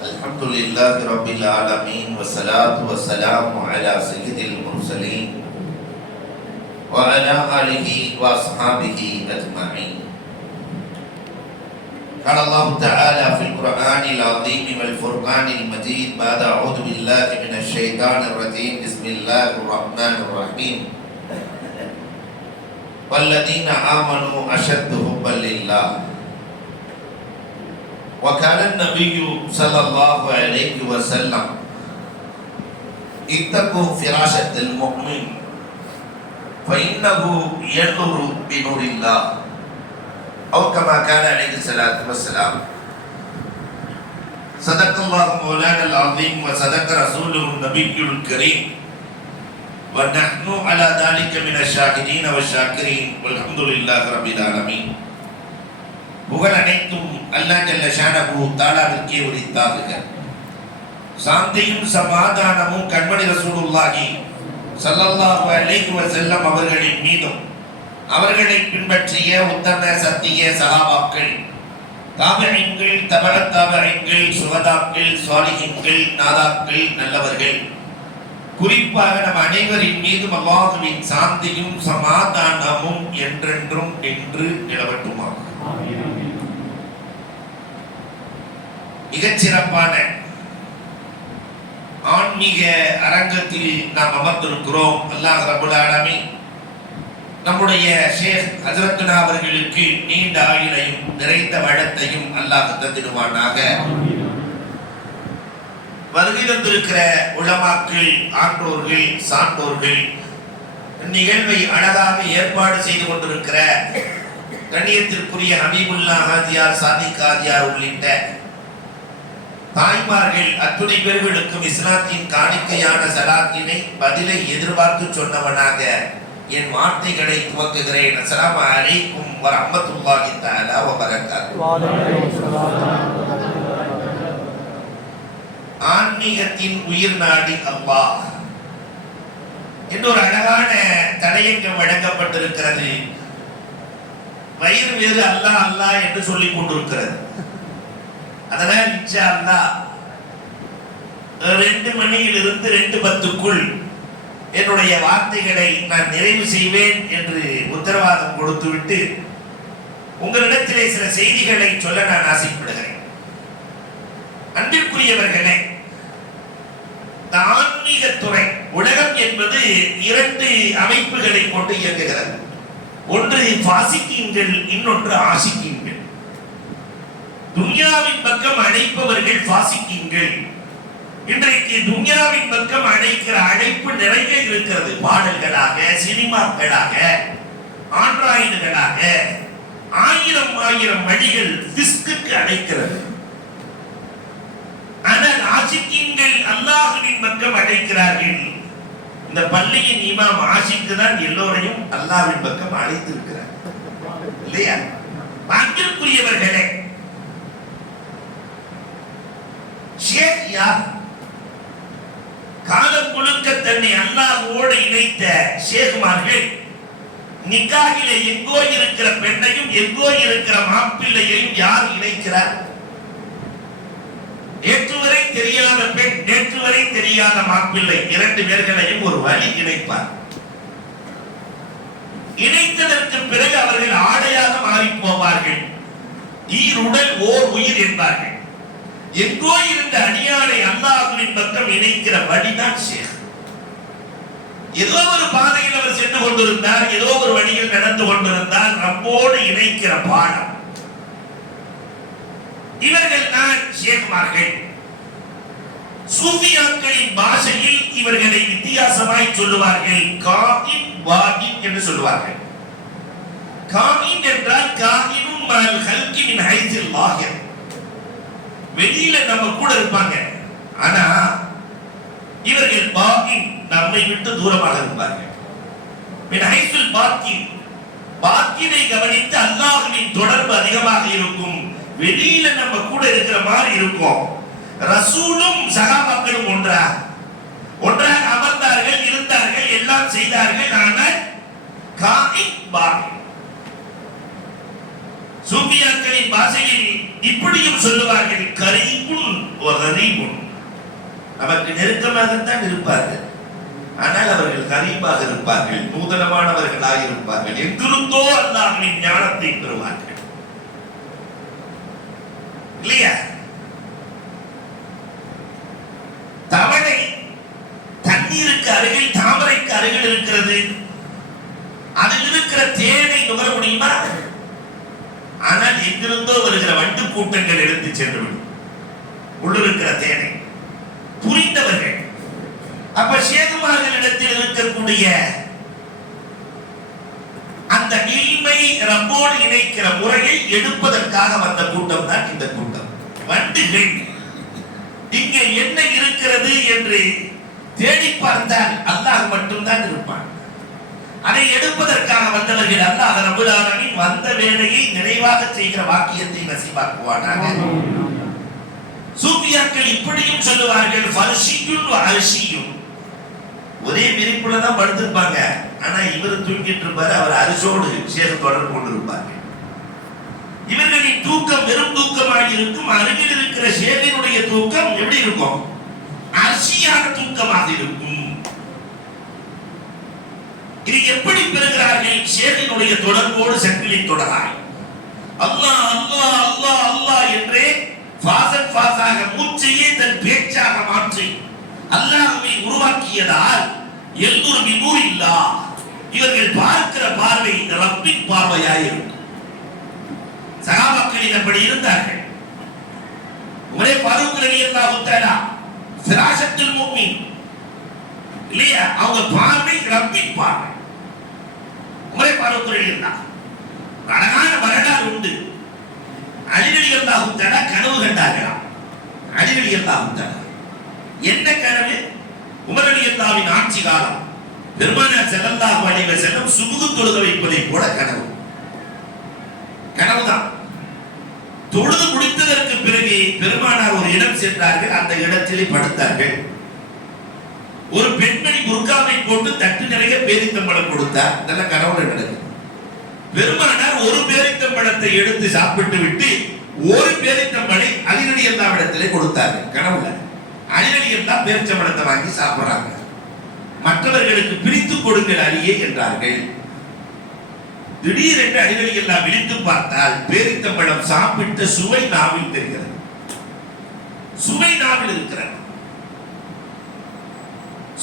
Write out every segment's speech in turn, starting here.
الحمد لله رب العالمين والصلاة والسلام على سيد المرسلين وعلى آله وأصحابه أجمعين. قال الله تعالى في القرآن العظيم والفرقان المجيد بعد أعوذ بالله من الشيطان الرجيم بسم الله الرحمن الرحيم والذين آمنوا أشد حبا لله وكان النبي صلى الله عليه وسلم اتقوا فراشة المؤمن فإنه ينظر بنور الله أو كما كان عليه الصلاة والسلام. صدق الله مولانا العظيم وصدق رسوله النبي الكريم ونحن على ذلك من الشاهدين والشاكرين والحمد لله رب العالمين. புகழ் அனைத்தும் அல்லாஹ் ஜல்ல ஷானஹு தஆலாவிற்கே உரித்தாகுக. சாந்தியும் சமாதானமும் கண்மணி ரசூலுல்லாஹி ஸல்லல்லாஹு அலைஹி வஸல்லம் அவர்களின் மீதும் அவர்களை பின்பற்றிய உத்தம சத்திய சஹாபாக்கள், தாபிஈன்கள், தபஅத் தாபிஈன்கள், சுஹதாக்கள், சாலிஹீன்கள், நாதாக்கள், நல்லவர்கள், குறிப்பாக நம் அனைவரின் மீதும் அல்லாஹ்வின் சாந்தியும் சமாதானமும் என்றென்றும் நின்று நிலவட்டுமாக. மிகச்சிறப்பான ஆன்மீக அரங்கத்தில் நாம் அமர்ந்திருக்கிறோம். அல்லாஹ் ரப்பல் ஆலமீன் நம்முடைய ஷேக் ஹஜ்ரத்துனா அவர்களுக்கு நீண்ட ஆயுளையும் நிறைந்த வளத்தையும் அல்லாஹ் தந்திடுவானாக. வருகை தந்திருக்கிற உலமாக்கள், ஆன்றோர்கள், சான்றோர்கள், நிகழ்வை அழகாக ஏற்பாடு செய்து கொண்டிருக்கிற கண்ணியத்திற்குரிய ஹபீபுல்லா ஹாஜியார், சாதிக் ஹாஜியார் உள்ளிட்ட தாய்மார்கள் அத்துணை பேர்களுக்கும் இஸ்லாத்தின் காணிக்கையான சலாத்தினை பதிலை எதிர்பார்த்து சொன்னவனாக என் வார்த்தைகளை துவக்குகிறேன். அஸ்ஸலாமு அலைக்கும் வரஹ்மத்துல்லாஹி தஆலா வ பரக்காத்துஹு. ஆன்மீகத்தின் உயிர் நாடி அல்லாஹ் என்று ஒரு அழகான தலையங்கம் வழங்கப்பட்டிருக்கிறது. வயிறு வேறு அல்லாஹ் அல்லாஹ் என்று சொல்லிக் கொண்டிருக்கிறது. அதனால் இன்ஷா அல்லாஹ் 2 மணியிலிருந்து 2:10க்குள் என்னுடைய வார்த்தைகளை நான் நிறைவு செய்வேன் என்று உத்தரவாதம் கொடுத்துவிட்டு உங்களிடத்திலே சில செய்திகளை சொல்ல நான் ஆசைப்படுகிறேன். அன்பிற்குரியவர்களே, ஆன்மீகத்துறை உலகம் என்பது 2 அமைப்புகளை கொண்டு இயங்குகிறது. ஒன்று பாசிக்கீன்கள், இன்னொன்று ஆசிக்கீன்கள். துன்யாவின் பக்கம் அழைப்பவர்கள் பாசிக்கீன்கள். இன்றைக்கு துன்யாவின் பக்கம் அழைக்கிற அழைப்பு நிறைய இருக்கிறது. பாடல்களாக, சினிமாக்களாக, ஆண்ட்ராய்டுகளாக, ஆயிரம் வழிகள் பிஸ்குக்கு அழைக்கிறது. ஆனால் ஆசிக்கீன்கள் அல்லாஹ்வின் பக்கம் அழைக்கிறார்கள். இந்த பள்ளியின் இமாம் ஆஷிக்கு தான் எல்லோரையும் அல்லாஹ்வின் பக்கம் அழைத்திருக்கிறார், இல்லையா? அன்பிற்குரியவர்களே, ஷேக் யார்? காலம் முழுக்க தன்னை அல்லாஹ்வோடு இணைத்த ஷேக்மார்கள் நிக்காகிலே எங்கோ இருக்கிற பெண்ணையும் எங்கோ இருக்கிற மாப்பிள்ளையையும் யார் இணைக்கிறார்? நேற்று வரை தெரியாத பெண், நேற்று வரை தெரியாத மாப்பிள்ளை, 2 பேர்களையும் ஒரு வழி இணைப்பார். இணைத்ததற்கு பிறகு அவர்கள் ஆடையாக மாறி போவார்கள். ஈருடல் ஓர் உயிர் என்பார்கள். எங்கோ இருந்த அடியானை அல்லாஹ்வின் பக்கம் இணைக்கிற வழிதான் ஷேக். ஏதோ ஒரு பாதையில் அவர் சென்று கொண்டிருந்தார், ஏதோ ஒரு வழியில் நடந்து கொண்டிருந்தார், ரப்போடு இணைக்கிற பாடம். இவர்கள் தான் ஷேக்மார்கள். சூஃபியாக்களின் பாஷையில் இவர்களை வித்தியாசமாய் சொல்லுவார்கள். காயின் வாயின் என்று சொல்லுவார்கள். காயின் என்றால் காயினும் மல் ஹல்கி மின் ஹைஸில் லாஹிர். வெளியில நம்ம கூட இருப்பாங்க, ஆனா இவர்கள் பாத்தின், நம்மை விட்டு தூரமாக இருப்பார்கள். மின் ஹைஸில் பாத்தின், பாத்தினை கவனித்து அல்லாஹ்வின் தொடர்பு அதிகமாக இருக்கும். வெளியில நம்ம கூட இருக்கிற மாதிரி இருக்கும். ரசூலும் சஹாபாக்களும் ஒன்றாக அமர்ந்தார்கள், இருந்தார்கள், எல்லாம் செய்தார்கள். ஆனால் காயின் பாத்தின். சூஃபியாக்களின் பாஷையில் இப்படியும் சொல்லுவார்கள், கரீபுன் வ கரீபுன், நமக்கு நெருக்கமாகத்தான் இருப்பார்கள், ஆனால் அவர்கள் கரீபாக இருப்பார்கள், நூதனமானவர்களாக இருப்பார்கள். எங்கிருந்தோ அல்லாஹ்வின் ஞானத்தை பெறுவார்கள் இல்லையா? தவளை தண்ணீருக்கு அருகில், தாமரைக்கு அருகில் இருக்கிறது. அதில் இருக்கிற தேனை நுகர முடியுமா? ஆனால் எங்கிருந்தோ வருகிற வண்டு கூட்டங்கள் எடுத்து சென்றுவிடும் உள்ளிருக்கிற தேனை. புரிந்தவர்கள். அப்ப ஷேகுமார்களிடத்தில் இருக்கக்கூடிய அந்த இல்மை ரப்போடு இணைக்கிற முறையை எடுப்பதற்காக வந்த கூட்டம் தான் இந்த கூட்டம். வண்டுகள் இங்கே என்ன இருக்கிறது என்று தேடி பார்த்தால் அல்லாஹ் மட்டும்தான் இருப்பான். அதை எடுப்பதற்காக வந்தவர்கள் அல்லாஹ் ரப்பல் ஆலமீன் வந்த வேலையை நிறைவாக செய்கிற வாக்கியத்தை நசீபாக்குவானாக. சூஃபியாக்கள் இப்படியும் சொல்லுவார்கள், ஃபர்ஷியுன் வ அர்ஷியுன். ஒரே விரிப்புல தான் படுத்திருப்பாங்க, ஆனா இவர் தூங்கிட்டு இருப்பாரு, அவர் அரிசோடு சேர தொடர்பு கொண்டிருப்பார்கள். இவர்களின் தூக்கம் வெறும் தூக்கமாக இருக்கும். அருகில் இருக்கிற சேவினுடைய தூக்கம் எப்படி இருக்கும்? அரிசியான தூக்கமாக இருக்கும். இது எப்படி பெறுகிறார்கள்? சேவினுடைய தொடர்போடு சங்கிலி தொடராய் அல்லாஹ் அல்லாஹ் அல்லாஹ் அல்லாஹ் என்றே ஃபாஸன் ஃபாஸாக மூச்சையே தன் பேச்சாக மாற்றி அல்லாஹ்வை உருவாக்கியதால் எல்லோரும் நூறில்லா, இவர்கள் பார்க்கிற பார்வை ரப்பின் பார்வையாயிருக்கும். சஹாபாக்கள் அப்படி இருந்தார்கள். உமரே ஃபாரூக் ரலியல்லாஹு தஆலா ஃபிராஷத்துல் முஃமின் இல்லையா? அவங்க பார்வை ரப்பின் பார்வை. உமரே ஃபாரூக் ரலியல்லாஹு அழகான வரலாறு உண்டு. அலி ரலியல்லாஹு தஆலா கனவு கண்டார்களாம். அலி ரலியல்லாஹு தஆலா என்ன கனவு? உமர் ரலியல்லாஹுவின் ஆட்சி காலம், பெருமானார் ஸல்லல்லாஹு அலைஹி வஸல்லம் சுபுஹ் தொழுக வைப்பதை போல கனவு. கனவுதான். தொழுது முடித்ததற்கு பிறகு பெருமானார் ஒரு இடம் சென்றார்கள். அந்த இடத்திலே படுத்தார்கள். ஒரு பெண்மணி புர்காவை போட்டு தட்டு நிறைய பேரித்தம்பழம் கொடுத்தார். இதெல்லாம் கனவுல நடக்குது. பெருமானார் ஒரு பேரித்தம்பழத்தை எடுத்து சாப்பிட்டு விட்டு ஒரு பேரித்தம்பழை அலி ரலியல்லாஹு இடத்திலே கொடுத்தார்கள். கனவுல அலி ரலியல்லாஹு பேரித்தம்பழத்தை வாங்கி சாப்பிடுறாங்க. மற்றவர்களுக்கு பிரித்து கொடுங்கள் அலியே என்றார்கள். திடீரென்று அலி ரலியல்லாஹு விழித்து பார்த்தால் பேரித்தம்பழம் சாப்பிட்ட சுவை நாவில் தெரிகிறது. சுவை நாவில் இருக்கிறது.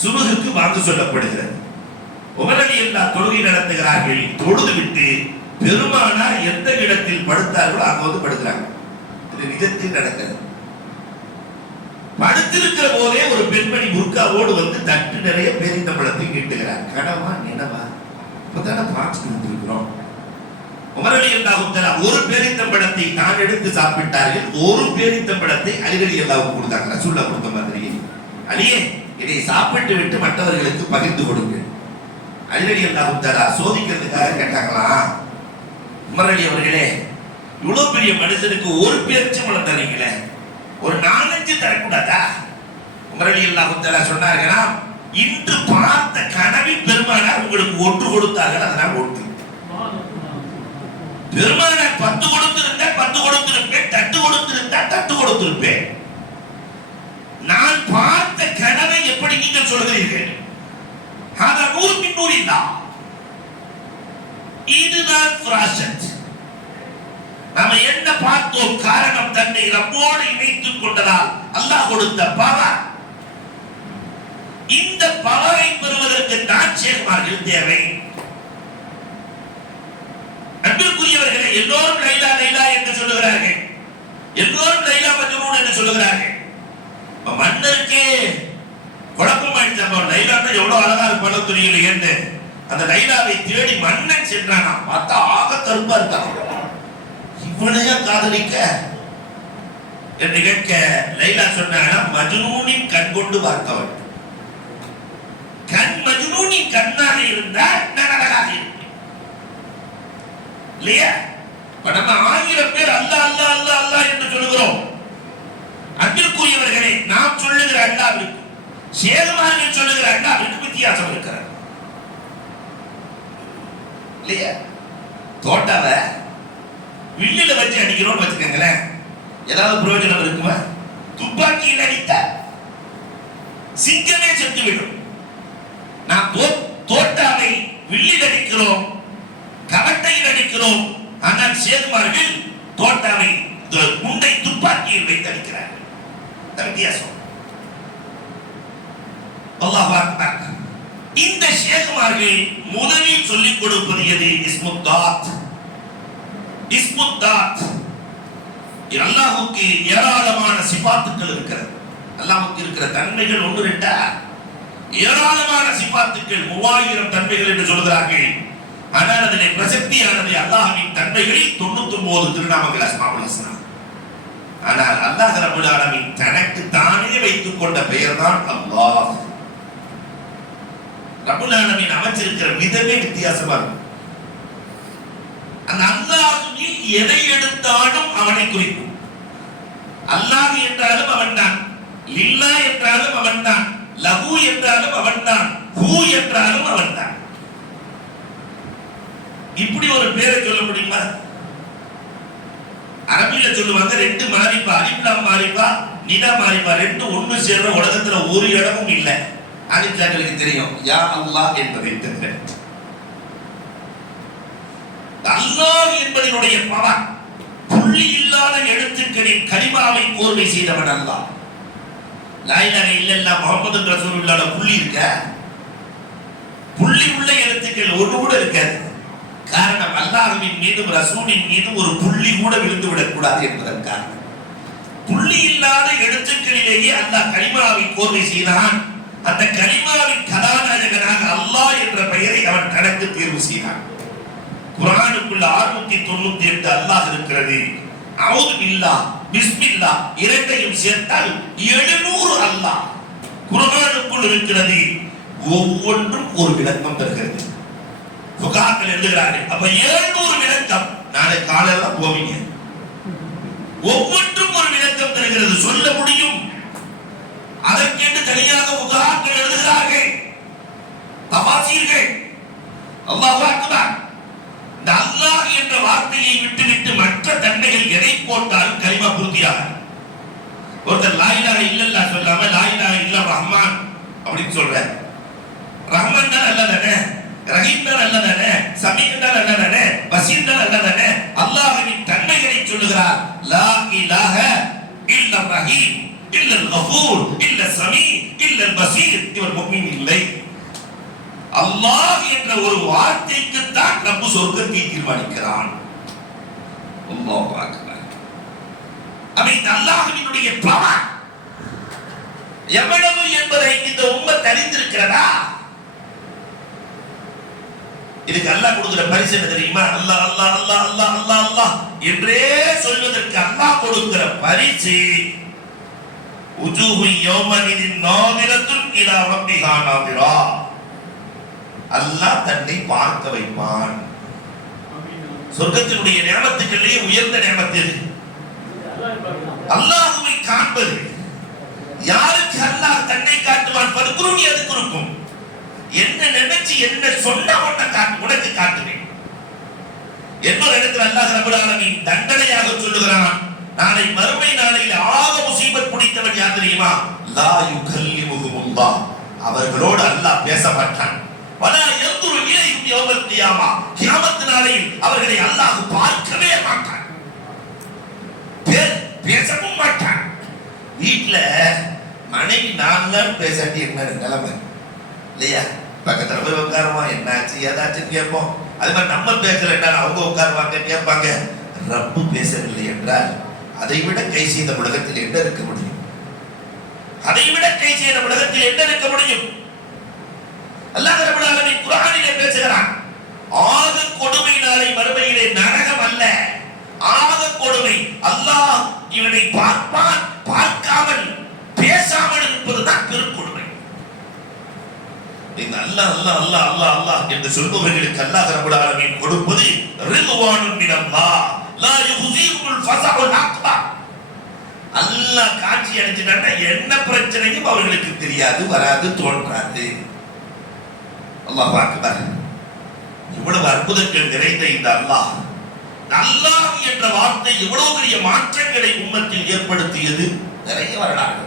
சுபஹுக்கு வாங்க சொல்லப்படுகிறது. உமர் ரலியல்லாஹு தொழுகை நடத்துகிறார்கள். தொழுது விட்டு பெருமானார் எந்த இடத்தில் படுத்தார்களோ அங்கோது படுக்கிறாங்க. இது நிஜத்தில் நடக்கிறது. படுத்திருக்கிற போதே ஒரு பெண்மணி புர்காவோடு வந்து தட்டு நிறைய பேரித்தம்பழத்தை கேட்டுகிறார். கனவா நினவா? இப்பதான பார்த்துட்டு வந்திருக்கிறோம். உமர் ரலியல்லாஹு தஆலா ஒரு பேரித்தம்பழத்தை தான் எடுத்து சாப்பிட்டார்கள். ஒரு பேரித்தம்பழத்தை அலி ரலியல்லாஹு கொடுத்தாங்க. ரசூலுல்லாஹ் கொடுத்த மாதிரி, அலியே இதை சாப்பிட்டு விட்டு மற்றவர்களுக்கு பகிர்ந்து கொடுங்க. அலி ரலியல்லாஹு தஆலா சோதிக்கிறதுக்காக கேட்டாங்களாம், உமர் அலி அவர்களே, இவ்வளவு பெரிய மனுஷனுக்கு ஒரு பேரிச்சம்பழம் தரீங்களே, ஒரு 4-5 தரக்கூடாதா? உமர் ரலியல்லாஹு தஆலா சொன்னார்களா, இன்று பார்த்த கனவில் பெருமானார் உங்களுக்கு ஒன்று கொடுத்தார்கள், அதனால் ஒன்று. பெருமானார் 10 கொடுத்திருந்தா 10 கொடுத்திருப்பேன், தட்டு கொடுத்திருந்தா தட்டு கொடுத்திருப்பேன். நான் பார்த்த கனவை எப்படி நீங்கள் சொல்கிறீர்கள்? ஹாதா நூர் மின் நூரில்லாஹ். இதுதான் ஃபிராஷத். நாம என்ன பார்த்தோம்? காரணம் தன்னை ரப்போடு இணைத்துக் கொண்டதால் அல்லாஹ் கொடுத்த பவர். இந்த பவரை பெறுவதற்கு தான் ஷேகுமார்கள் தேவை. அன்பிற்குரியவர்களே, எல்லோரும் லைலா லைலா என்று சொல்லுகிறார்கள், எல்லோரும் லைலா மஜ்னூன் என்று சொல்லுகிறார்கள். மன்னருக்கே குழப்பமாயிடுச்சு. லைலான்னா எவ்வளவு அழகா இருப்பாளோ தெரியல என்று அந்த லைலாவை தேடி மன்னன் சென்றானா. பார்த்தா ஆக கருப்பா இருக்கான். இவனையா காதலிக்க என்று கேட்க லைலா சொன்னானா, மஜ்னூனின் கண் கொண்டு பார்த்தவன். கண் மஜ்னூனின் கண்ணாக இருந்தால் நான் அழகாக இருப்பேன் இல்லையா? நம்ம 1000 பேர் அல்லாஹ் அல்லாஹ் அல்லாஹ் அல்லாஹ் என்று சொல்லுகிறோம். அன்பிற்குரியவர்களே, நாம் சொல்லுகிற அல்லாஹ்விற்கு ஷேகுமார்கள் சொல்லுகிற அல்லாஹ்விற்கு வித்தியாசம் இருக்கிறது இல்லையா? தோட்டாவை வில்லில வச்சு அடிக்கிறோம்னு வச்சுக்கோங்களேன், ஏதாவது பிரயோஜனம் இருக்குமா? துப்பாக்கியில் அடித்த சிங்கமே செத்துவிடும். நாம் தோட்டாவை வில்லில் அடிக்கிறோம், கவட்டையில் அடிக்கிறோம். ஆனால் சேதுமார்கள் தோட்டாவை குண்டை துப்பாக்கியில் வைத்து அடிக்கிறார்கள். வித்தியாசம். அல்லாஹ் அக்பர். இந்த ஷேகுமார்கள் முதலில் சொல்லிக் கொடுப்பது எது? இஸ்முத்தாத். இஸ்முத்தாத். அல்லாஹ்வுக்கு ஏராளமான சிபாத்துக்கள் இருக்கிறது. அல்லாஹ்வுக்கு இருக்கிற தன்மைகள் ஒன்று ரெண்டா, ஏராளமான சிபாத்துக்கள், 3000 தன்மைகள் என்று சொல்கிறார்கள். ஆனால் அதிலே பிரசக்தியானது அல்லாஹ்வின் தன்மைகளில் 99 திருநாமங்கள் அஸ்மாவுல் ஹுஸ்னா. ஆனால் அல்லாஹ் ரப்பல் ஆலமீன் தனக்கு தானே வைத்துக் கொண்ட பெயர் தான் அல்லாஹ். ரப்பல் ஆலமீன் அமைச்சிருக்கிற விதமே வித்தியாசமா இருக்கும். அந்த அல்லாஹ்வில் எதை எடுத்தாலும் அவனை குறிக்கும். அல்லாஹ் என்றாலும் அவன்தான், லில்லா என்றாலும் அவன்தான், லஹு என்றாலும் அவன்தான், ஹூ என்றாலும் அவன்தான். இப்படி ஒரு பேரை சொல்ல முடியுமா? அரபியில சொல்லுவாங்க, ரெண்டு மாறிப்பா, அலிப்லாம் மாறிப்பா, நிதா மாறிப்பா, ரெண்டு ஒண்ணு சேர்ற உலகத்துல ஒரு இடமும் இல்லை. அலிப்லாங்களுக்கு தெரியும் யா அல்லாஹ் என்பதை தவிர. அல்லாஹ் என்பதனுடைய பவர், புள்ளி இல்லாத எழுத்துக்களின் கலிமாவை கோர்வை செய்தவன் அல்லாஹ். லா இலாஹ இல்லல்லாஹ் முஹம்மது ரசூலுல்லாஹ் புள்ளி இருக்க, புள்ளி உள்ள எழுத்துக்கள் ஒன்று கூட இருக்காது. காரணம், அல்லாஹ்வின் மீதும் ரசூலின் மீதும் ஒரு புள்ளி கூட விழுந்து விடக்கூடாது என்பதற்காக. புள்ளி இல்லாத எழுத்துக்களிலேயே அல்லாஹ் கலிமாவை கோர்வை செய்தான். அந்த கலிமாவின் கதாநாயகனாக அல்லாஹ் என்ற பெயரை அவன் தனக்கு தேர்வு செய்தான். குர்ஆனுக்குள்ள 698 அல்லாஹ் இருக்கிறது. அவுது பில்லாஹ், பிஸ்மில்லாஹ் இரண்டையும் சேர்த்தால் 700 அல்லாஹ் குர்ஆனுக்குள் இருக்கிறது. ஒவ்வொன்றும் ஒரு விளக்கம் தருகிறது. ஃபுகாக்கள் எழுதுகிறார்கள், அப்ப 700 விளக்கம் நாளை காலையில போவீங்க. ஒவ்வொன்றும் ஒரு விளக்கம் தருகிறது, சொல்ல முடியும். அதற்கென்று தனியாக ஃபுகாக்கள் எழுதுகிறார்கள், தஃபாசீர்கள். அல்லாஹ் அக்பர். இந்த அல்லாஹ் என்ற வார்த்தையை விட்டுவிட்டு மற்ற தன்மைகள் எதை போட்டாலும் கலிமா பூர்த்தியாக. ஒருத்தர் லா இலாஹ இல்லல்லாஹ் சொல்லாம லா இலாஹ இல்ல ரஹ்மான் அப்படின்னு சொல்ற. ரஹ்மான் தான் அல்லதானே, ரஹீம் தான் அல்லதானே, சமீர் தான் அல்லதானே, பசீர் தான் அல்லதானே. அல்லாஹ்வின் தன்மைகளை சொல்லுகிறார். லா இலாஹ இல்ல ரஹீம் இல்ல கஃபூர் இல்ல சமீ இல்ல பசீர். இவர் முஃமின் இல்லை. அல்லாஹ் என்ற ஒரு வார்த்தைக்கு தான் ரப்பு சொர்க்கத்தை தீர்மானிக்கிறான். அல்லாஹ் அக்பர். அவை அல்லாஹ்வினுடைய பவர் எவ்வளவு என்பதை இந்த உம்மத் அறிந்திருக்கிறதா? இதுக்கு அல்லாஹ் கொடுக்கிற பரிசு என்ன தெரியுமா? அல்லாஹ் அல்லாஹ் அல்லாஹ் அல்லாஹ் அல்லாஹ் அல்லாஹ் என்றே சொல்வதற்கு அல்லாஹ் கொடுக்கிற பரிசு உஜூஹு யௌமஇதின் நாதிரத்துன் இலா ரப்பிஹா நாதிரா. அல்லாஹ் தன்னை பார்க்க வைப்பான். சொர்க்கத்தினுடைய நியமத்துகளிலே உயர்ந்த நியமத்து எது? அல்லாஹ்வை காண்பது. யாருக்கு அல்லாஹ் தன்னை காட்டுவான்? பர்குருனி அதுக்கு இருக்கும். என்ன நினைச்சு என்ன சொன்ன உனக்கு காட்டுவேன். இன்னொரு இடத்துல அல்லாஹ் ரப்பல் ஆலமீன் தண்டனையாக சொல்லுகிறான். நாளை மறுமை நாளையில் ஆக முசீபத் பிடித்தவன் யார் தெரியுமா? லா யுகல்லிமுஹுமுல்லாஹ். அவர்களோடு அல்லாஹ் பேச மாட்டான். வலா யன்துரு இலைஹிம் யௌமல் கியாமா. கியாமத் நாளையில் அவர்களை அல்லாஹ் பார்க்கவே மாட்டான், பேசவும் மாட்டான். வீட்டுல மனைவி நான் தான் பேசாட்டி என்ன நிலைமை இல்லையா? பக்கத்துல போய் உட்காருமா, என்னாச்சு ஏதாச்சும் கேட்போம். அது மாதிரி நம்ம பேசலன்னா அவங்க உட்காருவாங்க, கேட்பாங்க. ரப்பு பேசவில்லை என்றால் அதை விட கை செய்த உலகத்தில் என்ன இருக்க முடியும்? அதை விட கை செய்த உலகத்தில் என்ன இருக்க முடியும்? அல்லாஹ் ரப்பல் ஆலமீன் குர்ஆனிலே பேசுகிறான். ஆக கொடுமை நாளை மறுமையிலே நரகம் அல்ல, ஆக கொடுமை அல்லாஹ் இவனை பார்ப்பான், பார்க்காமல் பேசாமல் இருப்பதுதான் பெருங்கொடுமை. இந்த அல்லாஹ் அல்லாஹ் அல்லாஹ் அல்லாஹ் அல்லாஹ் என்று சொல்பவர்களுக்கு அல்லாஹ் ரப்பல் ஆலமீன் கொடுப்பது ரிதுவானுன் மினல்லாஹ் லா யுஹ்ஸிஹுல் ஃபஸஹுல் அக்பர். அல்லாஹ் காட்சி அளிச்சிட்டான்னா என்ன பிரச்சனையும் அவர்களுக்கு தெரியாது, வராது, தோன்றாது. அல்லாஹ் அக்பர். இவ்வளவு அற்புதங்கள் நிறைந்த இந்த அல்லாஹ், அல்லாஹ் என்ற வார்த்தை எவ்வளவு பெரிய மாற்றங்களை உம்மத்தில் ஏற்படுத்தியது. நிறைய வரலாறு.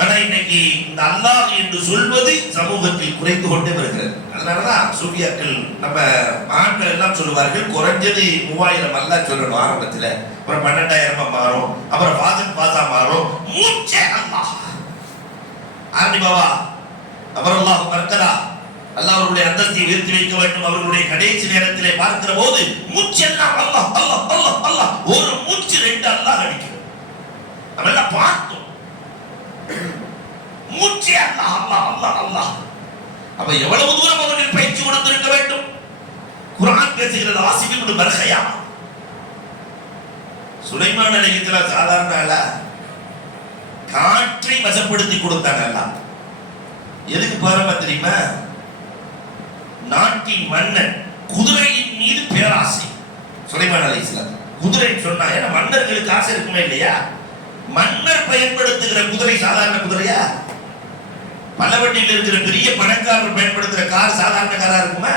ஆனா இன்னைக்கு இந்த அல்லாஹ் என்று சொல்வது சமூகத்தில் குறைந்து கொண்டே வருகிறது. அதனாலதான் சூஃபியாக்கள் நம்ம ஆண்கள் எல்லாம் சொல்லுவார்கள், குறைஞ்சது 3000 அல்லாஹ் சொல்லணும் ஆரம்பத்துல, அப்புறம் 12,000 மாறும், அப்புறம் ஃபாதர் பாசா மாறும், மூச்சே அல்லாஹ் ஆரம்பி பாபா, அப்புறம் அல்லாஹ் பர்கரா, அல்லாஹ் அவர்களுடைய அந்தஸ்தை உயர்த்தி வைக்க வேண்டும். அவர்களுடைய கடைசி நேரத்திலே பார்க்கிற போது மூச்செல்லாம் அல்லாஹ் அல்லாஹ் அல்லாஹ் அல்லாஹ், ஒரு மூச்சு 2 அல்லாஹ் அடிக்கிறது. நம்ம எல்லாம் பார்த்தோம், மூச்சே அல்லாஹ் அல்லாஹ் அல்லாஹ் அல்லாஹ். அப்ப எவ்வளவு தூரம் அவர்கள் பயிற்சி கொடுத்திருக்க வேண்டும். குர்ஆன் பேசுகிறது, ஆசிப் இப்னு பர்ஹயா சுலைமான் அலைஹிஸ்ஸலாம் சாதாரண ஆள காற்றை வசப்படுத்தி கொடுத்தாங்க. அல்லாஹ் எதுக்கு பாருங்க தெரியுமா? நாட்டின் மன்னன் குதிரையின் மீது பேராசை. சுலைமான் அலைஹிஸ்ஸலாம் குதிரை சொன்னா, ஏன்னா மன்னர்களுக்கு ஆசை இருக்குமே இல்லையா? மன்னர் பயன்படுத்துகிற குதிரை சாதாரண குதிரையா? பலவட்டியில் இருக்கிற பெரிய பணக்காரர் பயன்படுத்துற கார் சாதாரண காரா இருக்குமா?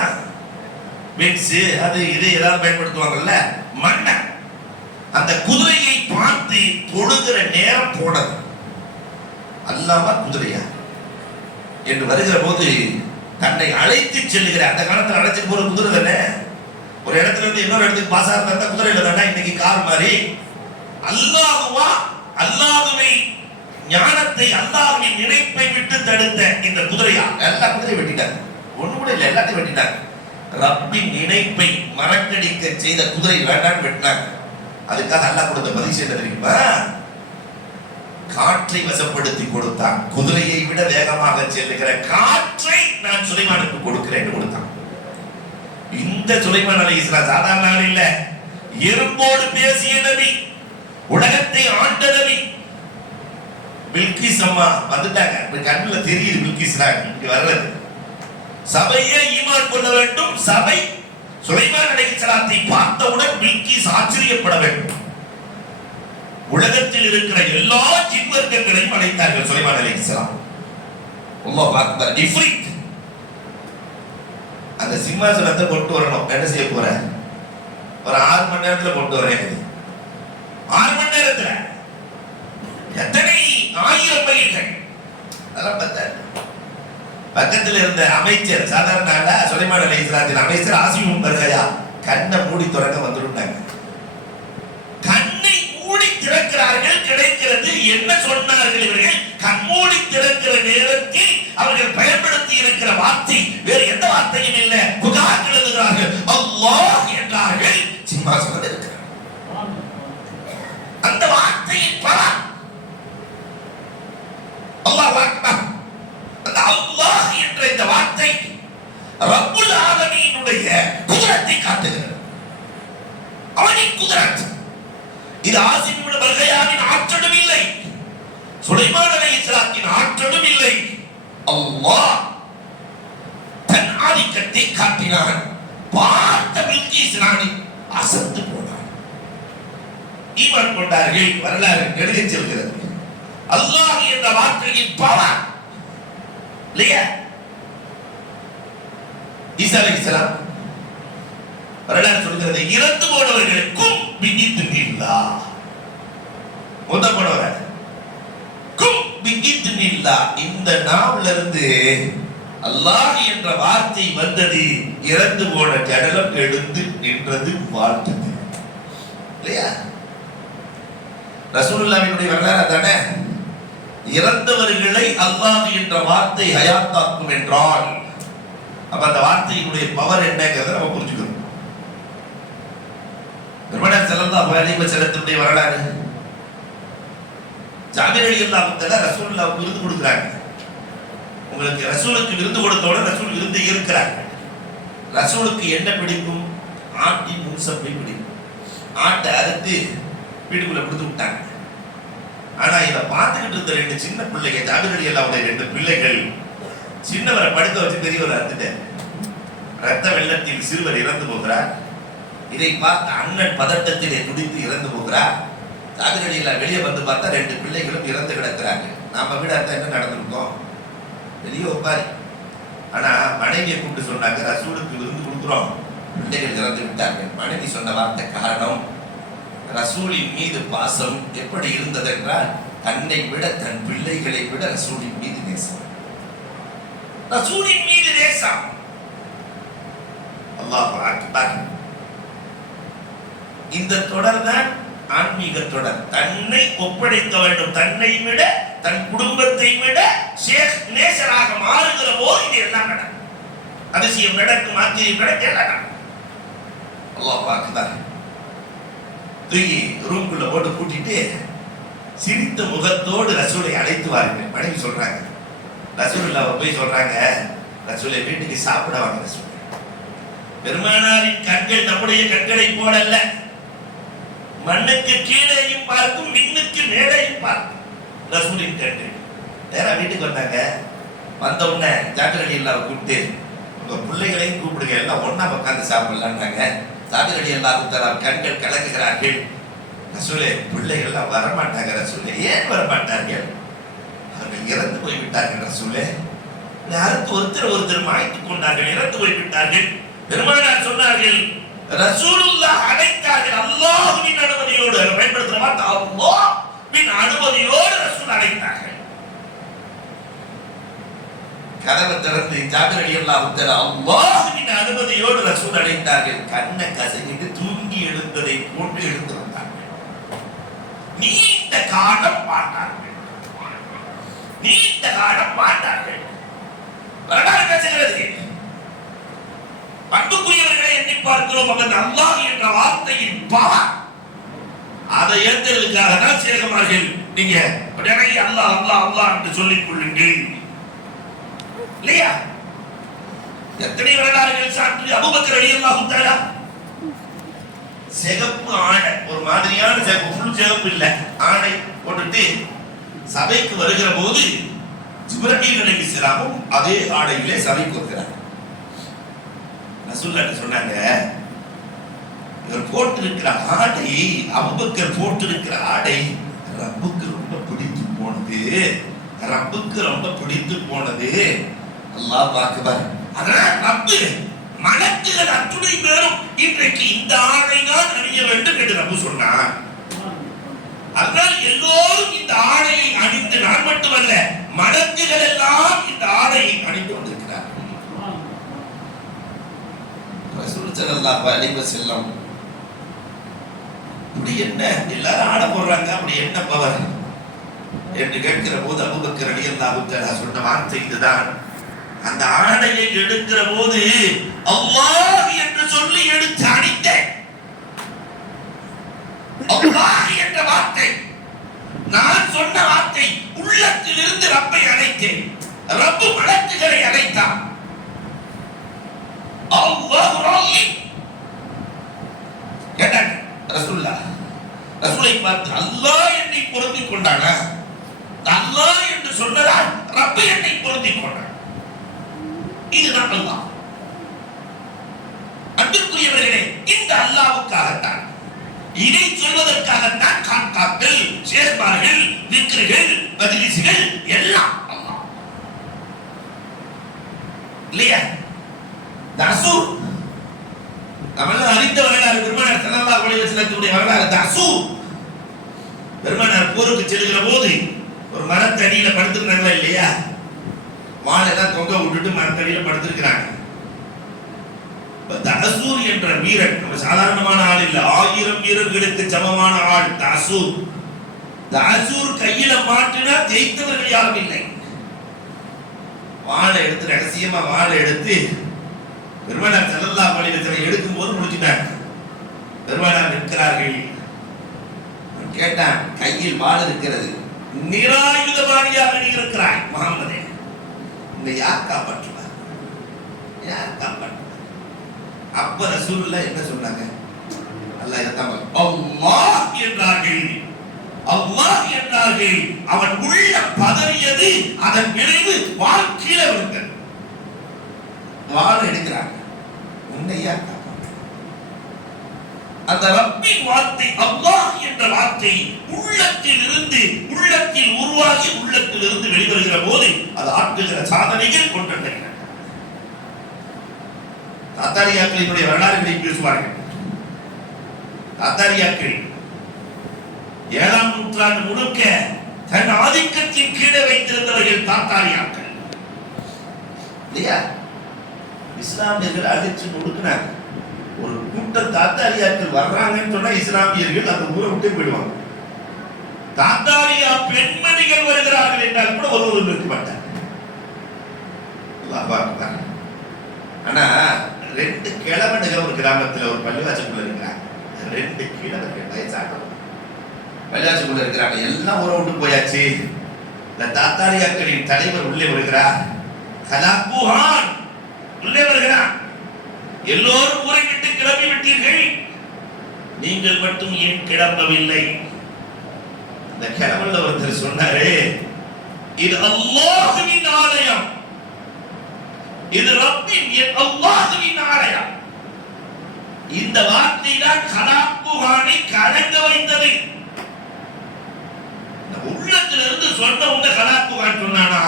பென்ஸ் அது இது ஏதாவது பயன்படுத்துவாங்கல்ல. மன்னர் அந்த குதிரையை பார்த்து தொழுகிற நேரம் போனது. அல்லாமா குதிரையா என்று வருகிற போது தன்னை அழைத்து செல்லுகிற, அந்த காலத்தில் அழைச்சிட்டு போற குதிரை தானே. ஒரு இடத்துல இருந்து இன்னொரு இடத்துக்கு பாசா இருந்தா குதிரையில தானே, இன்னைக்கு கார் மாதிரி. அல்லாஹுவா, அல்லாஹுவை ஞானத்தை, அல்லாஹ்வின் நினைப்பை விட்டு தடுத்த இந்த குதிரையா? எல்லா குதிரையும் வெட்டிட்டாங்க, ஒண்ணு கூட இல்ல, எல்லாத்தையும் வெட்டிட்டாங்க. ரப்பின் நினைப்பை மறக்கடிக்க செய்த குதிரை வேண்டான்னு வெட்டினாங்க. அதுக்காக அல்லாஹ் கொடுத்த பதில் என்ன தெரியுமா? காற்றை வசப்படுத்தி கொடுத்தான். குதிரையை விட வேகமாக செல்லுகிற காற்றை நான் சுலைமானுக்கு கொடுக்கிறேன் கொடுத்தான். இந்த சுலைமான் அலைஹிஸ்ஸலாம் சாதாரண ஆள் இல்ல, எறும்போடு பேசிய நபி, உலகத்தை ஆண்ட நபி. பில்கிஸ் அம்மா வந்துட்டாங்க, கண்ணுல தெரியுது பில்கிஸ் இங்க வர்றது. சபையே ஈமான் கொள்ள வேண்டும். சபை சுலைமான் அலைஹிஸ்ஸலாத்தை பார்த்தவுடன் பில்கிஸ் ஆச்சரியப்பட வேண்டும். உலகத்தில் இருக்கிற எல்லா ஜின்வர்க்கங்களையும் அழைத்தார்கள் சுலைமான் அலைஹிஸ்ஸலாம். அல்லாஹ் அக்பர். இஃப்ரித் அந்த சிம்மாசனத்தை கொண்டு வரணும். என்ன செய்ய போற? ஒரு 6 மணி நேரத்துல கொண்டு வரேன். 6 மணி நேரத்துல எத்தனை 1000 மைல்கள். அதெல்லாம் பார்த்தாரு. பக்கத்தில் இருந்த அமைச்சர், சாதாரண சுலைமான் அலைஹிஸ்ஸலாத்தின் அமைச்சர் ஆசிப் இப்னு பர்ஹயா, கண்ணை மூடி திறக்க வந்துட்டாங்க. கண்ணை மூடி திறக்கிறார்கள், கிடைக்கிறது. என்ன சொன்னார்கள் இவர்கள்? கண்மூடி திறக்கிற நேரத்தில் அவர்கள் பயன்படுத்தி இருக்கிற வார்த்தை வேறு எந்த வார்த்தையும் இல்லை. புகார் எழுதுகிறார்கள், அல்லாஹ் என்றார்கள். சிம்மாசனம் இருக்கிறார். அந்த வார்த்தையின் பலன் அல்லாஹ் அக்பர். அந்த அல்லாஹ் என்ற இந்த வார்த்தை ரப்புல் ஆலமீனுடைய குதிரத்தை காட்டுகிறது. அவனின் குதிரத். இது ஆசிப் இப்னு பர்ஹயாவின் ஆற்றலும் இல்லை, சுலைமான் அலைஹிஸ்ஸலாத்தின் ஆற்றலும் இல்லை. அல்லாஹ் தன் ஆதிக்கத்தை காட்டினான். பார்த்த பில்கிஸ் ராணி அசந்து போனார். ஈமான் கொண்டார்கள். வரலாறு எழுதி செல்கிறது. அல்லாஹ் என்ற வார்த்தையின் பவர் இல்லையா? ஈசா அலைஹிஸ்ஸலாம் வரலாறு சொல்கிறது, இறந்து போனவர்களுக்கும் பிஇத்னில்லா. மூத்த போனவர் கும் பிஇத்னில்லா. இந்த நாவுல இருந்து அல்லாஹ் என்ற வார்த்தை வந்தது. இறந்து போன ஜடலம் எழுந்து நின்றது, வாழ்ந்தது. இல்லையா? ரசூலுல்லாஹ்வினுடைய வரலாறு தானே. இறந்தவர்களை அல்லாஹ் என்ற வார்த்தை ஹயாத்தாக்கும் என்றால், அப்ப அந்த வார்த்தையினுடைய பவர் என்னங்கிறத நம்ம புரிஞ்சுக்கணும். பெருமானார் ஸல்லல்லாஹு அலைஹி வஸல்லத்துடைய வரலாறு. ஜாபிர் ரலியல்லாஹு தஆலா ரசூலுல்லாஹ்வுக்கு விருந்து கொடுக்குறாங்க. உங்களுக்கு ரசூலுக்கு விருந்து கொடுத்தோட ரசூல் விருந்து இருக்கிறாங்க. ரசூலுக்கு என்ன பிடிக்கும்? ஆட்டின் முன்சப்பை பிடிக்கும். ஆட்டை அறுத்து வீட்டுக்குள்ள கொடுத்து விட்டாங்க. ஆனா இதை பார்த்துக்கிட்டு இருந்த 2 சின்ன பிள்ளைங்க, ஜாபிர் ரலியல்லாஹுடைய 2 பிள்ளைகள், சின்னவரை படுக்க வச்சு பெரியவரை அறுத்துட்டார். ரத்த வெள்ளத்தில் சிறுவர் இறந்து போகிறார். இதை பார்த்த அண்ணன் பதட்டத்திலே துடித்து இறந்து போகிறார். ஜாபிர் ரலியல்லாஹு வெளியே வந்து பார்த்தா 2 பிள்ளைகளும் இறந்து கிடக்கிறாங்க. நாம வீடு அர்த்தம் என்ன நடந்திருக்கோம்? வெளியே ஒப்பாரி. ஆனா மனைவியை கூப்பிட்டு சொன்னாங்க, ரசூலுக்கு விருந்து கொடுக்குறோம், பிள்ளைகள் இறந்து விட்டார்கள். மனைவி சொன்ன வார்த்தை காரணம், ரசூலின் மீது பாசம் எப்படி இருந்தது என்றால் தன்னை விட தன் பிள்ளைகளை விட ரசூலின் மீது நேசம். ரசூலின் மீது நேசம். அல்லாஹ் அக்பர். இந்த தொடர் தான் ஆன்மீக தொடர். தன்னை ஒப்படைக்க வேண்டும். தன்னை விட தன் குடும்பத்தை விட ஷேக் நேசராக மாறுகிற போது இது எல்லாம் நடக்கும். அதிசயம் நடக்கும், ஆச்சரியம் நடக்கும். அல்லாஹ் அக்பர். தூக்கி ரூம்குள்ள போட்டு கூட்டிட்டு சிரித்த முகத்தோடு ரசூலை அழைத்து வாருங்கள். மனைவி சொல்றாங்க, ரசூலுல்லாஹ் போய் சொல்றாங்க, ரசூலை வீட்டுக்கு சாப்பிட வாங்க ரசூல். பெருமானாரின் கண்கள் நம்முடைய கண்களை போடல்ல, மண்ணுக்கு கீழேயும் பார்க்கும், விண்ணுக்கு மேலேயும் பார்க்கும் ரசூலின் கண்கள். நேரா வீட்டுக்கு வந்தாங்க. வந்த உடனே ஜாக்கிர் ரலியல்லாஹு கூப்பிட்டு, உங்க பிள்ளைகளையும் கூப்பிடுங்க, எல்லாம் ஒன்னா உட்கார்ந்து சாப்பிடலான்னாங்க. ஜாக்கிர் ரலியல்லாஹு தஆலா கண்கள் கலங்குகிறார்கள். ரசூலே, பிள்ளைகள் எல்லாம் வரமாட்டாங்க ரசூலே. ஏன் வரமாட்டார்கள்? அவர்கள் இறந்து போய்விட்டார்கள் ரசூலே. யாருக்கு ஒருத்தர் மாய்த்துக் கொண்டார்கள், இறந்து போய்விட்டார்கள். பெருமானார் சொன்னார்கள், ரசூலுல்லாஹ் அழைத்தார்கள். அல்லாஹ்வின் அனுமதியோடு, பயன்படுத்துற வார்த்தை அல்லாஹ்வின் அனுமதியோடு ரசூல் அழைத்தார்கள். கதவை திறந்து ஜாபிர் ரலியல்லாஹு தஆலா அல்லாஹ்வின் அனுமதியோடு ரசூல் அழைத்தார்கள். கண்ணை கசங்கிட்டு தூங்கி எழுந்ததை போன்று எழுந்து வந்தார்கள். நீண்ட காலம் வாழ்ந்தார்கள். நீண்ட காலம் வாழ்ந்தார்கள். வரலாறு பேசுகிறது. பண்புக்குரியவர்களை எண்ணி பார்க்கிறோம். அந்த அல்லாஹ் என்ற வார்த்தையின் பவர், அதை ஏற்றதுக்காக தான் சேகமார்கள். நீங்க நிறைய அல்லாஹ் அல்லாஹ் அல்லாஹ் என்று சொல்லிக் கொள்ளுங்கள் இல்லையா? எத்தனை வரலாறுகள் சான்று. அபூபக்கர் ரலியல்லாஹு தஆலா சிகப்பு ஆடை, ஒரு மாதிரியான சிகப்பு, ஃபுல் சிகப்பு இல்ல, ஆடை போட்டுட்டு சபைக்கு வருகிற போது ஜிப்ரீல் அலைஹிஸ்ஸலாமும் அதே ஆடையிலே சபைக்கு வருகிறார். ரசூலுல்லாஹ் சொன்னாங்க, இவர் போட்டிருக்கிற ஆடை, அபூபக்கர் போட்டிருக்கிற ஆடை ரப்புக்கு ரொம்ப பிடித்து போனது. ரப்புக்கு ரொம்ப பிடித்து போனது. அல்லாஹ் அக்பர். அதனால ரப்பு மலக்குகள் அத்துணை பேரும் இன்றைக்கு இந்த ஆடை தான் அணிய வேண்டும் என்று ரப்பு சொன்னார். அதனால் எல்லோரும் இந்த ஆடையை அணிந்து, நான் மட்டுமல்ல மலக்குகள் எல்லாம் இந்த ஆடையை அணிந்து கொண்டிருக்கிறார். ரசூல் ஸல்லல்லாஹு அலைஹி வஸல்லம் இப்படி என்ன எல்லாரும் ஆடை போடுறாங்க, அப்படி என்ன பவர் என்று கேட்கிற போது அபூபக்கர் ரலியல்லாஹு தஆலா சொன்ன வார்த்தை இதுதான். அந்த ஆடையை எடுக்கிற போது அல்லாஹ் என்று சொல்லி எடுத்து அணித்தேன். அல்லாஹ் என்ற வார்த்தை, நான் சொன்ன வார்த்தை, உள்ளத்தில் இருந்து ரப்பை அழைத்தேன். ரப்பு மலக்குகளை அழைத்தான். அல்லாஹ் ரல்லி கேட்டாங்க ரசூலுல்லாஹ். ரசூலை பார்த்து, அல்லாஹ் என்னை பொருந்திக் கொண்டானா? அல்லாஹ் என்று சொன்னதால் ரப்பு என்னை பொருந்திக் கொண்டான். இதுதான் அல்லாஹ். அன்பிற்குரியவர்களே, இந்த அல்லாஹ்வுக்காகத்தான், இதை சொல்வதற்காகத்தான் கான்காக்கள், சேர்மார்கள், விக்ருகள், மஜ்லிஸ்கள் எல்லாம் அல்லாஹ் இல்லையா? தசூர் நம்மெல்லாம் அறிந்த வரலாறு. பெருமானார் ஸல்லல்லாஹு அலைஹி வஸல்லத்துடைய வரலாறு தசூர். பெருமானார் போருக்கு செல்கிற போது ஒரு மரத்தடியில படுத்துக்கிறாங்களா இல்லையா? வாளெல்லாம் தொங்க விட்டுட்டு மரத்தடியில படுத்திருக்கிறாங்க. தசூர் என்ற வீரன் நம்ம சாதாரணமான ஆள் இல்ல, 1000 வீரர்களுக்கு சமமான ஆள் தசூர். தசூர் கையில மாட்டினா ஜெயித்தவர்கள் யாரும் இல்லை. வாளை எடுத்து, ரகசியமா வாளை எடுத்து பெருமானார் ஸல்லல்லாஹு அலைஹி வஸல்லம் எடுக்கும் போது முடிச்சிட்டாங்க. பெருமானார் நிற்கிறார்கள். கேட்டான், கையில் வாள் இருக்கிறது, நிராயுதபாணியாக நீ இருக்கிறாய் முஹம்மதே, உன்னை யார் காப்பாற்றுவார்? யார் காப்பாற்றுவார்? அப்ப ரசூலுல்லாஹ் என்ன சொன்னாங்க? அல்லாஹ் அல்லாஹ் என்றார்கள். அல்லாஹ் என்றார்கள். அவன் உள்ள பதறியது, அதன் விளைவு வாழ்க்கையில விழுந்தது. வாள் எடுக்கிறாங்க, உன்னை யார் காப்பாற்றுவார்? அந்த ரப்பின் வார்த்தை, அல்லாஹ் என்ற வார்த்தை உள்ளத்தில் இருந்து, உள்ளத்தில் உருவாகி உள்ளத்தில் இருந்து வெளிவருகிற போது அது ஆற்றுகிற சாதனைகள் கொண்டிருக்கின்றன. தாத்தாரியாக்களினுடைய வரலாறுகளை பேசுவார்கள். தாத்தாரியாக்கள் 7ஆம் நூற்றாண்டு முழுக்க தன் ஆதிக்கத்தின் கீழே வைத்திருந்தவர்கள் தாத்தாரியாக்கள் இல்லையா? இஸ்லாமியர்கள் அடிச்சு நொடுக்கினாங்க. ஒரு கூட்டம் தாத்தாரியாக்கள் வர்றாங்கன்னு சொன்னா இஸ்லாமியர்கள் அந்த ஊரை விட்டு போயிடுவாங்க. தாத்தாரியா பெண்மணிகள் வருகிறார்கள் என்றால் கூட ஒருவரும் இருக்க மாட்டாங்க. ஆனா 2 கிழவனுகள் ஒரு கிராமத்துல ஒரு பள்ளிவாசலுக்குள்ள இருக்கிறாங்க. 2 கிழவர்கள் வயசானவங்க பள்ளிவாசலுக்குள்ள இருக்கிறாங்க. எல்லாம் ஊரை விட்டு போயாச்சு. இந்த தாத்தாரியாக்களின் தலைவர் உள்ளே வருகிறார். கலாக்குஹான் உள்ளே வருகிறார். எல்லோரும் ஊரை விட்டு கிளம்பி விட்டீர்கள், நீங்கள் மட்டும் ஏன் கிளம்பவில்லை? இந்த கிழவன்ல ஒருத்தர் சொன்னாரு, இது அல்லாஹ்வின் ஆலயம், இது ரப்பின் அல்லாஹ்வின் ஆலயம். இந்த வார்த்தை தான் கலாக்குஹானை கலங்க வைத்தது. உள்ளத்திலிருந்து சொன்ன உங்க கலாக்குஹான் சொன்னானா,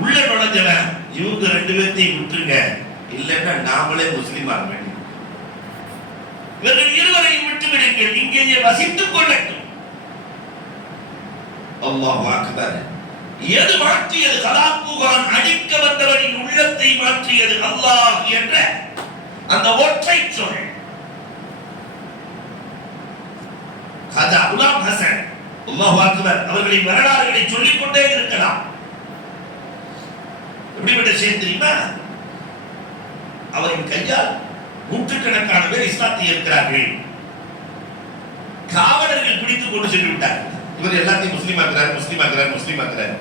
உள்ள நுழைஞ்சவன் இவங்க 2 பேர்த்தையும் விட்டுருங்க, இல்லைன்னா நாமளே முஸ்லீம் ஆக வேண்டும், இவர்கள் இருவரையும் விட்டு விடுங்கள், இங்கே வசித்துக் கொள்ளட்டும். அல்லாஹ் அக்பர். எது மாற்றியது? கலாக்குஹான் அடிக்க வந்தவரின் உள்ளத்தை மாற்றியது அல்லாஹ் என்ற அந்த ஒற்றை சொல். ஹஜா குலாம் ஹசன் அல்லாஹ் அக்பர் அவர்களின் வரலாறுகளை சொல்லிக் கொண்டே இருக்கலாம். எப்படிப்பட்ட விஷயம் தெரியுமா? அவரின் கையால் நூற்றுக்கணக்கான பேர் இஸ்லாத்தை ஏற்கிறார்கள். காவலர்கள் பிடித்துக் கொண்டு சென்று விட்டார்கள். இவர் எல்லாத்தையும் முஸ்லீம் ஆக்குறார்.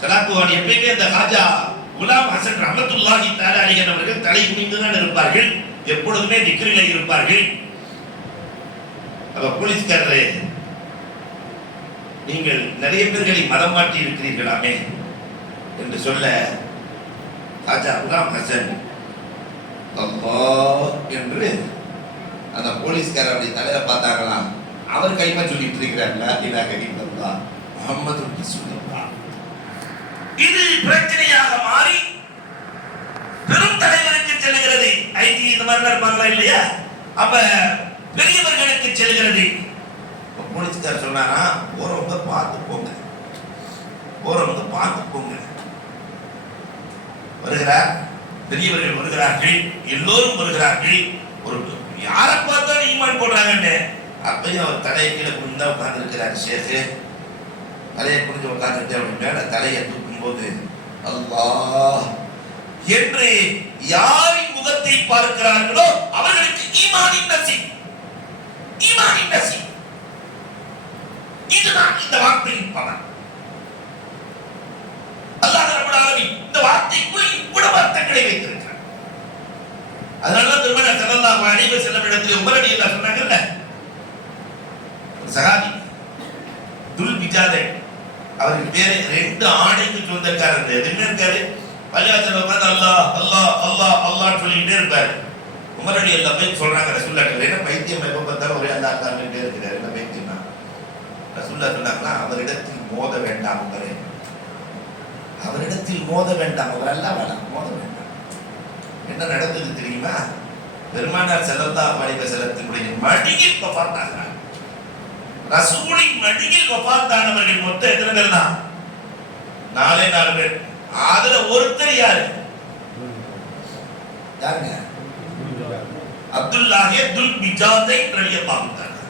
கலாக்குஹான் எப்பயுமே அந்த ஹாஜா குலாம் ஹசன் ரஹ்மத்துல்லாஹி தஆலா அலைஹி அவர்கள் தலை குனிந்து தான் இருப்பார்கள், எப்பொழுதுமே திக்ரிலே இருப்பார்கள். அவர் போலீஸ்காரரே, நீங்கள் நிறைய பேர்களை மதம் மாற்றி இருக்கிறீர்களாமே என்று சொல்ல, ஹாஜா குலாம் ஹசன் அல்லாஹ் என்று அந்த போலீஸ்காரருடைய தலையில பார்த்தாங்களாம். அவர் கைமா சொல்லிட்டு இருக்கிறார், லா இலாஹ இல்லல்லாஹ் முஹம்மதுர் ரசூலுல்லாஹ். இது பிரச்சனையாக மாறி பெரும் தலைவருக்கு செல்கிறது. ஐடி இந்த மாதிரி இருப்பாங்களா இல்லையா? அப்ப பெரியவர்களுக்கு செல்கிறது. போலீஸ்கார் சொன்னாரா, போறவங்க பார்த்து போங்க. வருகிறார், பெரியவர்கள் வருகிறார்கள், எல்லோரும் வருகிறார்கள். ஒரு யாரை பார்த்தாலும் ஈமான் போடுறாங்கன்னு அப்பயும் அவர் தலையை கீழே குனிந்தா உட்கார்ந்து இருக்கிறார். ஷேக்கு தலையை குனிஞ்சு உட்கார்ந்துட்டு அப்படி மேல தலையை தூக்கும் போது அல்லாஹ் என்று யாரின் முகத்தை பார்க்கிறார்களோ அவர்களுக்கு ஈமானின் நசீப். இதுதான் இந்த வார்த்தையின் பலன். அல்லாஹ் ரப்பல் ஆலமீன் இந்த வார்த்தைக்குள் இவ்வளவு அர்த்தங்களை வைத்திருக்கிறார். அதனால பெருமானார் ஸல்லல்லாஹு அலைஹி வஸல்லம் இடத்தில் உமர் ரலியல்லாஹு சொன்னாங்கல்ல, சஹாபி துல் பிஜாதே, அவருக்கு பேரு 2 ஆடைக்கு சொந்தக்காரர். எதுவுமே இருக்காரு, பள்ளிவாசல்ல உட்கார்ந்து அல்லாஹ் அல்லாஹ் அல்லாஹ் அல்லாஹ் சொல்லிட்டே இருப்பாரு. உமர் ரலியல்லாஹு போய் சொல்றாங்க ரசூலுல்லாஹ், என்ன பைத்தியம், எப்ப பார்த்தாலும் ஒரே அல்லாஹ் அல்லாஹ்னு இருக்கிறாரு, என்ன பைத்தியம் தான். ரசூலுல்லாஹ் சொன்னாங்களா, அவரிடத்தில் மோத வேண்டாம் உமரே, அவரிடத்தில் மோத வேண்டாம், அவரெல்லாம் வேண்டாம், மோத வேண்டாம். என்ன நடந்தது தெரியுமா? பெருமானார் ஸல்லல்லாஹு அலைஹி வஸல்லத்தினுடைய மடியில் வஃபாத்தானாங்க. ரசூலின் மடியில் வஃபாத்தானவர்கள் மொத்தம் எத்தனை பேர் தான்? 4 பேர். அதுல ஒருத்தர் யாருங்க? அப்துல்லாஹ் துல் பிஜாதை ரலியல்லாஹு தஆலா.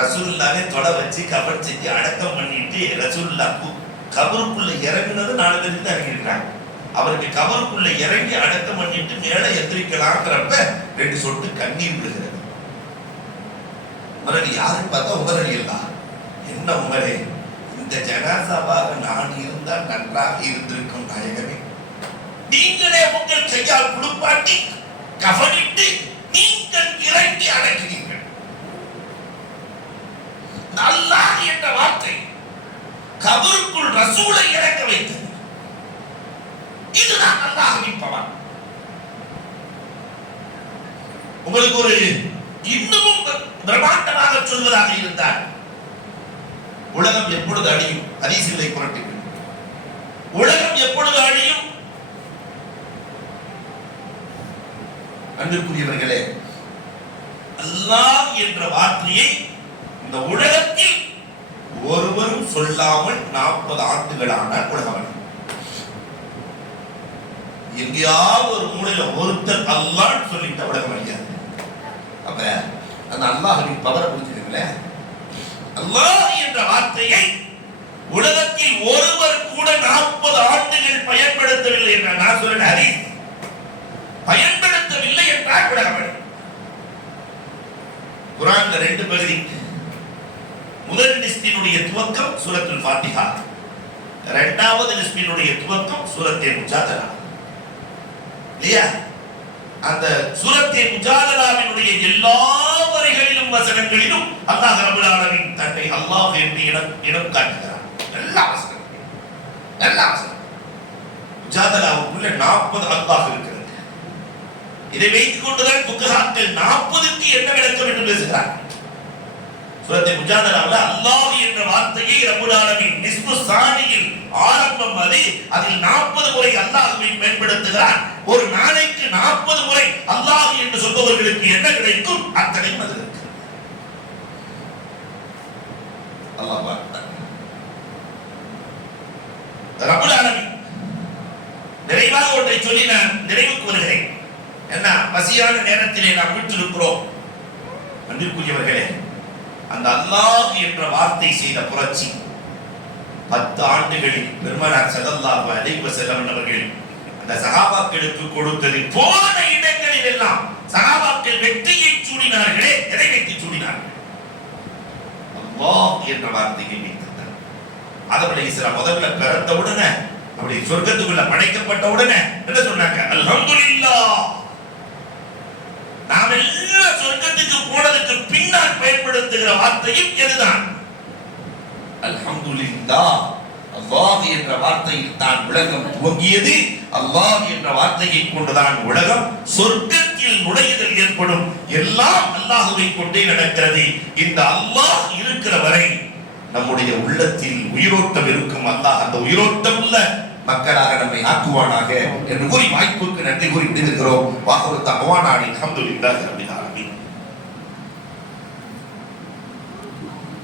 ரசூலுல்லாஹை தொட வச்சு கபர் செஞ்சு அடக்கம் பண்ணிட்டு ரசூலுல்லாஹ் கபருக்குள்ள இறங்குனது 4 பேருக்கு தான் இறங்கிருக்காங்க. அவருக்கு கபருக்குள்ள இறங்கி அடக்கம் பண்ணிட்டு மேல எந்திரிக்கலாம்ங்கிறப்ப 2 சொட்டு கண்ணீர் விழுகிறது. உமர் யாருன்னு பார்த்தா உமர் ரலியல்லாஹு. என்ன உமரே, இந்த ஜனாசாவாக நான் இருந்தால் நன்றாக இருந்திருக்கும் நாயகமே, நீங்களே உங்கள் கையால் குளிப்பாட்டி கஃனிட்டு நீங்கள் இறங்கி அடக்கினீர்கள். அல்லாஹ் என்ற வார்த்தை கபருக்குள் ரசூலை இறக்க வைத்தது. இதுதான் அல்லாஹ்வின் பவன். உங்களுக்கு ஒரு இன்னமும் பிரம்மாண்டமாக சொல்வதாக இருந்தால், உலகம் எப்பொழுது அழியும்? ஹதீஸிலே புரட்டுங்கள். உலகம் எப்பொழுது அழியும்? அன்பிற்குரியவர்களே, அல்லாஹ் என்ற வார்த்தையை இந்த சொல்லாமல் 40 ஆண்டுகளான உலகம். எங்கேயாவது ஒரு மூலையில ஒருத்தர் அல்லாஹ் சொல்லிட்ட உலகம் அழியாது. அப்ப அந்த அல்லாஹ்வின் பவரை புரிஞ்சுக்கீங்களே. அல்லாஹ் என்ற வார்த்தையை உலகத்தில் ஒருவர் கூட 40 ஆண்டுகள் பயன்படுத்தவில்லை என்ற நான் சொல்ற ஹதீஸ் பயன்படுத்தவில்லை என்றால் உலகம். குர்ஆன்ல 2 பகுதி. முதல் நிஸ்பினுடைய துவக்கம் சூரத்துல் ஃபாத்திஹா, இரண்டாவது நிஸ்பினுடைய துவக்கம் சூரத்தே முஜாதலா. இல்லையா? அந்த சூரத்தே முஜாதலாவினுடைய எல்லா வரிகளிலும் வசனங்களிலும் அல்லாஹ் ரப்பல் ஆலமீன் தன்னை அல்லாஹ் என்று இடம் காட்டுகிறார். எல்லா வசனம் முஜாதலாவுக்குள்ள 40 அல்லாஹ் இருக்கிறது. இதை வைத்துக் கொண்டுதான் புக்கஹாக்கள் 40க்கு என்ன விளக்கம் என்று பேசுகிறார். சூரத்தே முஜாதலாவுல அல்லாஹ் என்ற வார்த்தையை ரப்பல் ஆலமீன் நிஸ்பு சானியில் ஆரம்பம் அதில் 40 முறை அல்லாஹ்வை பயன்படுத்துகிறார். ஒரு நாளைக்கு 40 முறை அல்லாஹ் என்று சொல்பவர்களுக்கு என்ன கிடைக்கும்? அத்தனையும் அது இருக்கு. அல்லாஹ் அக்பர். ரப்பல் ஆலமீன் நிறைவாக ஒன்றை சொல்லி நான் நிறைவுக்கு வருகிறேன். என்ன, பசியான நேரத்திலே நாம் வீட்டிருக்கிறோம். அன்பிற்குரியவர்களே, அந்த அல்லாஹ் என்ற வார்த்தை செய்த புரட்சி 10 ஆண்டுகளில் பெருமானார் ஸல்லல்லாஹு அலைஹி வஸல்லம் அவர்கள் அந்த சஹாபாக்களுக்கு கொடுத்தது. போன இடங்களில் எல்லாம் சஹாபாக்கள் வெற்றியை சூடினார்களே. எதை வெற்றி சூடினார்கள்? அல்லாஹ் என்ற வார்த்தையை வைத்தார். ஆதம் அலைஹிஸ்ஸலாம் முதல்ல பிறந்த உடனே அப்படி சொர்க்கத்துக்குள்ள படைக்கப்பட்ட உடனே என்ன சொன்னாங்க? அல்ஹம்துலில்லாஹ். நாம் எல்லாம் சொர்க்கத்துக்கு போனதுக்கு பின்னால் பயன்படுத்துகிற வார்த்தையும் எதுதான்? அல்ஹம்துலில்லாஹ். அல்லாஹ் என்ற வார்த்தையில் தான் உலகம் துவங்கியது. அல்லாஹ் என்ற வார்த்தையை கொண்டுதான் உலகம் சொர்க்கத்தில் நுழைதல் ஏற்படும். எல்லாம் அல்லாஹ்வை கொண்டே நடக்கிறது. இந்த அல்லாஹ் இருக்கிற வரை நம்முடைய உள்ளத்தில் உயிரோட்டம் இருக்கும். அல்லாஹ் அந்த உயிரோட்டம் உள்ள மக்களாக நம்மை ஆக்குவானாக என்று கூறி வாய்ப்புக்கு நன்றி கூறி விடுகிறோம். வாஹரு தஅவானா அல்ஹம்துலில்லாஹி ரப்பில்